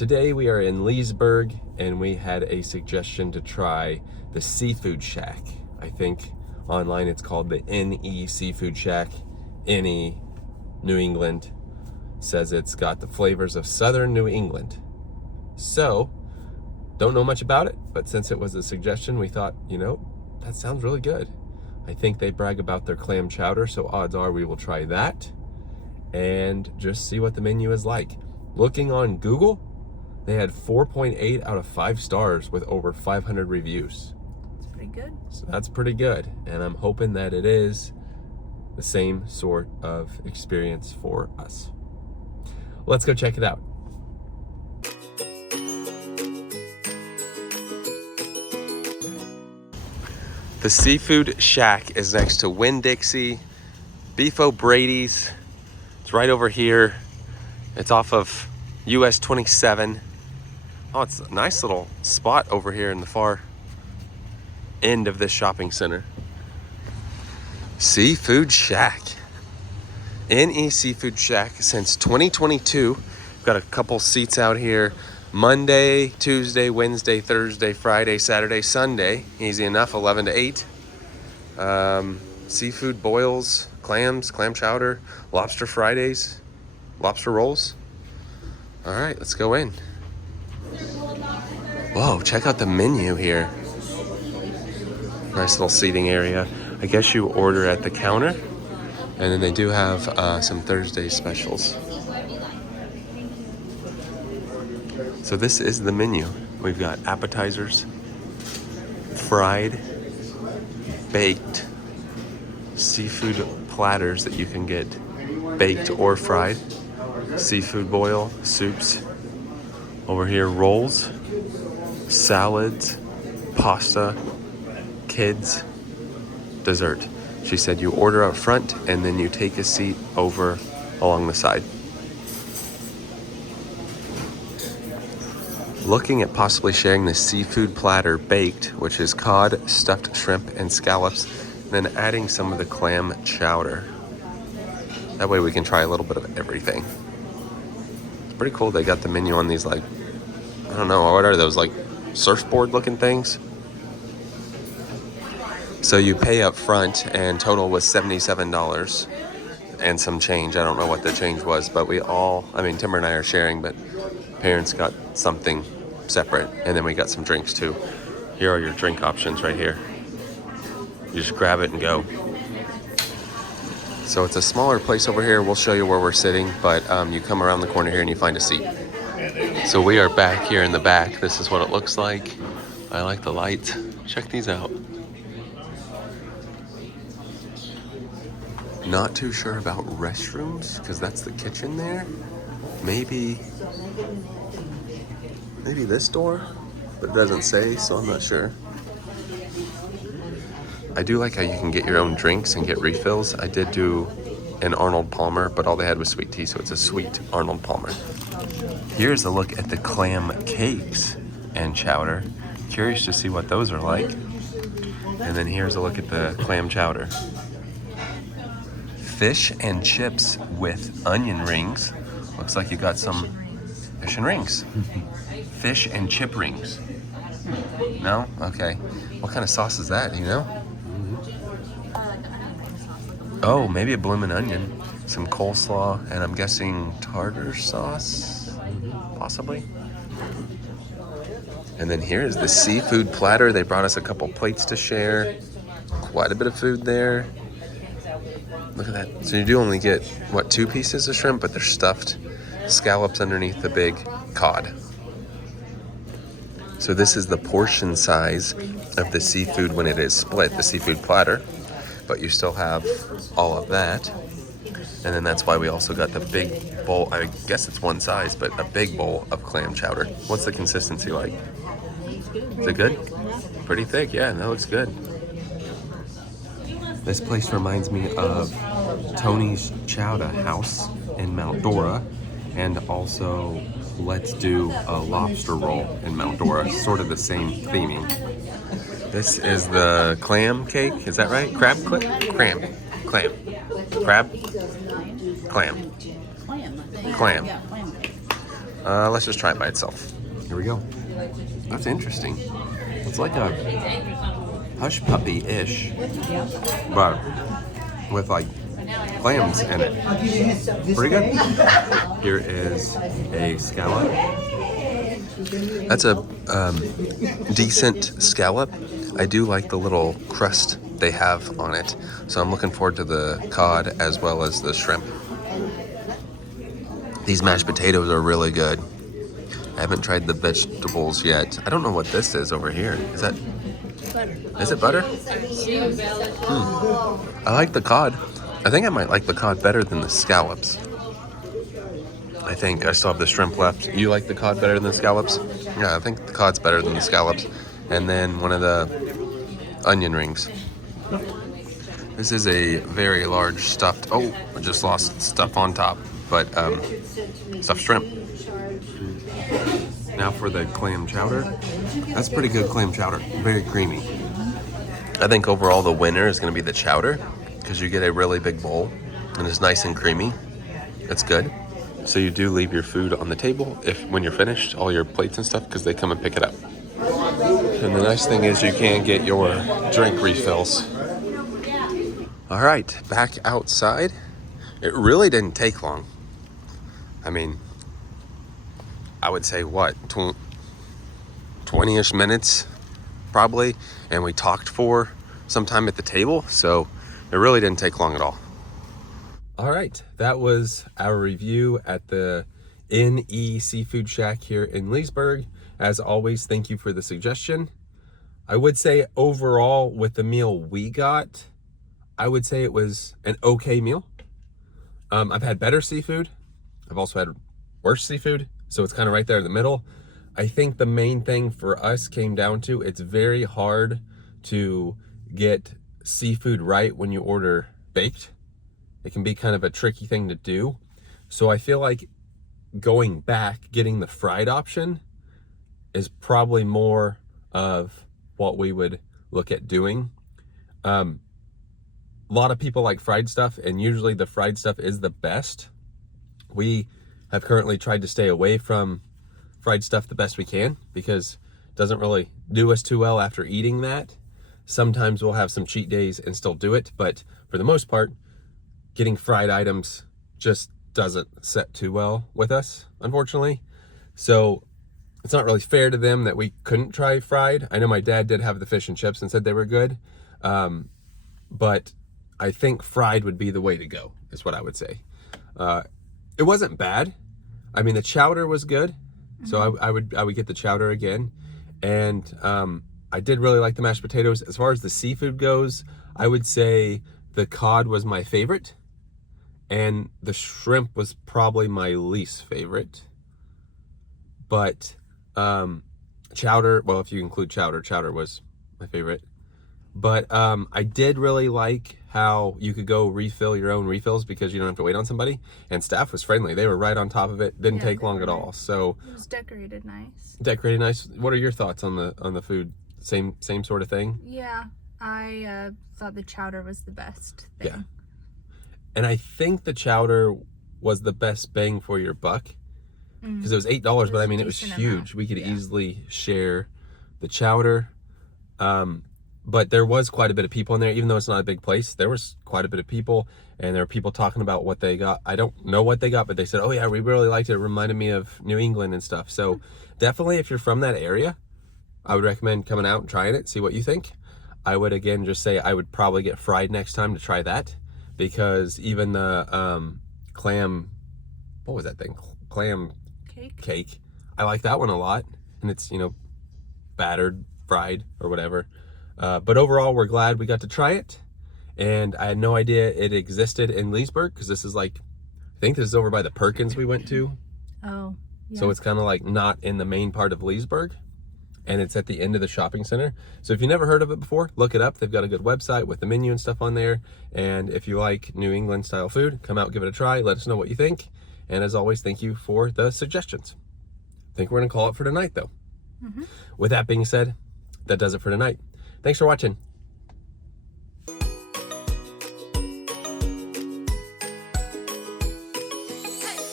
Today we are in Leesburg and we had a suggestion to try the Seafood Shack. I think online it's called the NE Seafood Shack. NE, New England, says it's got the flavors of Southern New England. So, don't know much about it, but since it was a suggestion, we thought, that sounds really good. I think they brag about their clam chowder, so odds are we will try that and just see what the menu is like. Looking on Google, they had 4.8 out of 5 stars with over 500 reviews. That's pretty good. So that's pretty good, and I'm hoping that it is the same sort of experience for us. Let's go check it out. The Seafood Shack is next to Winn-Dixie, Beef O'Brady's. It's right over here. It's off of US 27. Oh, it's a nice little spot over here in the far end of this shopping center. Seafood Shack. NE Seafood Shack since 2022. We've got a couple seats out here. Monday, Tuesday, Wednesday, Thursday, Friday, Saturday, Sunday. Easy enough, 11 to 8. Seafood boils, clams, clam chowder, lobster Fridays, lobster rolls. All right, let's go in. Whoa, check out the menu here. Nice little seating area. I guess you order at the counter. And then they do have some Thursday specials. So this is the menu. We've got appetizers, fried, baked, seafood platters that you can get baked or fried, seafood boil, soups. Over here, rolls, salads, pasta, kids, dessert. She said you order up front and then you take a seat over along the side. Looking at possibly sharing the seafood platter baked, which is cod, stuffed shrimp, and scallops, and then adding some of the clam chowder. That way we can try a little bit of everything. It's pretty cool. They got the menu on these, I don't know, what are those, surfboard looking things? So you pay up front and total was $77 and some change. I don't know what the change was, but Timber and I are sharing, but parents got something separate, and then we got some drinks too. Here are your drink options right here. You just grab it and go. So it's a smaller place over here. We'll show you where we're sitting, but you come around the corner here and you find a seat. So we are back here in the back. This is what it looks like. I like the lights. Check these out. Not too sure about restrooms, because that's the kitchen there. Maybe this door, but it doesn't say, so I'm not sure. I do like how you can get your own drinks and get refills. I did do an Arnold Palmer, but all they had was sweet tea, so it's a sweet Arnold Palmer. Here's a look at the clam cakes and chowder. Curious to see what those are like. And then here's a look at the clam chowder. Fish and chips with onion rings. Looks like you got some fish and rings. Fish and chip rings. No? Okay. What kind of sauce is that? Do you know? Oh, maybe a bloomin' onion. Some coleslaw, and I'm guessing tartar sauce? Possibly. And then here's the seafood platter. They brought us a couple plates to share. Quite a bit of food there. Look at that. So you do only get, 2 pieces of shrimp, but they're stuffed. Scallops underneath the big cod. So this is the portion size of the seafood when it is split, the seafood platter. But you still have all of that. And then that's why we also got the big bowl. I guess it's one size, but a big bowl of clam chowder. What's the consistency like? Is it good? Pretty thick, yeah, that looks good. This place reminds me of Tony's Chowder House in Mount Dora, and also Let's Do a Lobster Roll in Mount Dora. Sort of the same theming. This is the clam cake, is that right? Crab? Clam. Crab? Clam. Clam. Clam. Let's just try it by itself. Here we go. That's interesting. It's like a hush puppy-ish, but with like clams in it. Pretty good. Here is a scallop. That's a decent scallop. I do like the little crust they have on it, so I'm looking forward to the cod as well as the shrimp. These mashed potatoes are really good. I haven't tried the vegetables yet. I don't know what this is over here. Is that butter? Is it butter? I like the cod. I think I might like the cod better than the scallops. I think I still have the shrimp left. You like the cod better than the scallops? Yeah, I think the cod's better than the scallops. And then one of the onion rings. This is a very large stuffed, oh, I just lost stuff on top, but stuffed shrimp. Now for the clam chowder. That's pretty good clam chowder, very creamy. I think overall the winner is gonna be the chowder because you get a really big bowl and it's nice and creamy. It's good. So you do leave your food on the table when you're finished, all your plates and stuff, because they come and pick it up. And the nice thing is you can get your drink refills. All right, back outside. It really didn't take long. I mean, I would say what, 20-ish minutes probably, and we talked for some time at the table, so it really didn't take long at all. All right, that was our review at the NE Seafood Shack here in Leesburg. As always, thank you for the suggestion. I would say overall with the meal we got, I would say it was an okay meal. I've had better seafood. I've also had worse seafood, so it's kind of right there in the middle. I think the main thing for us came down to it's very hard to get seafood right when you order baked. It can be kind of a tricky thing to do. So I feel like going back, getting the fried option is probably more of what we would look at doing. A lot of people like fried stuff, and usually the fried stuff is the best. We have currently tried to stay away from fried stuff the best we can because it doesn't really do us too well after eating that. Sometimes we'll have some cheat days and still do it, but for the most part, getting fried items just doesn't set too well with us, unfortunately. So it's not really fair to them that we couldn't try fried. I know my dad did have the fish and chips and said they were good, but I think fried would be the way to go, is what I would say. It wasn't bad. I mean, the chowder was good, so I would get the chowder again. And I did really like the mashed potatoes. As far as the seafood goes, I would say the cod was my favorite, and the shrimp was probably my least favorite. But chowder, well, if you include chowder was my favorite. But I did really like how you could go refill your own refills because you don't have to wait on somebody. And staff was friendly. They were right on top of it. Didn't take long at all. So it was decorated nice. Decorated nice. What are your thoughts on the food? Same sort of thing? Yeah, I thought the chowder was the best thing. Yeah. And I think the chowder was the best bang for your buck because it was $8, but I mean, it was huge. Amount. We could easily share the chowder. But there was quite a bit of people in there, even though it's not a big place. There was quite a bit of people, and there were people talking about what they got. I don't know what they got, but they said, oh yeah, we really liked it. It reminded me of New England and stuff. So definitely, if you're from that area, I would recommend coming out and trying it, see what you think. I would, again, just say I would probably get fried next time to try that, because even the clam, what was that thing? Clam cake. I like that one a lot, and it's, battered, fried, or whatever. But overall, we're glad we got to try it, and I had no idea it existed in Leesburg, because this is I think this is over by the Perkins we went to. Oh, yeah. So it's kind of like not in the main part of Leesburg, and it's at the end of the shopping center. So if you never heard of it before, look it up. They've got a good website with the menu and stuff on there, and if you like New England style food, come out, give it a try, let us know what you think, and as always, thank you for the suggestions. I think we're gonna call it for tonight, though. With that being said, that does it for tonight. Thanks for watching.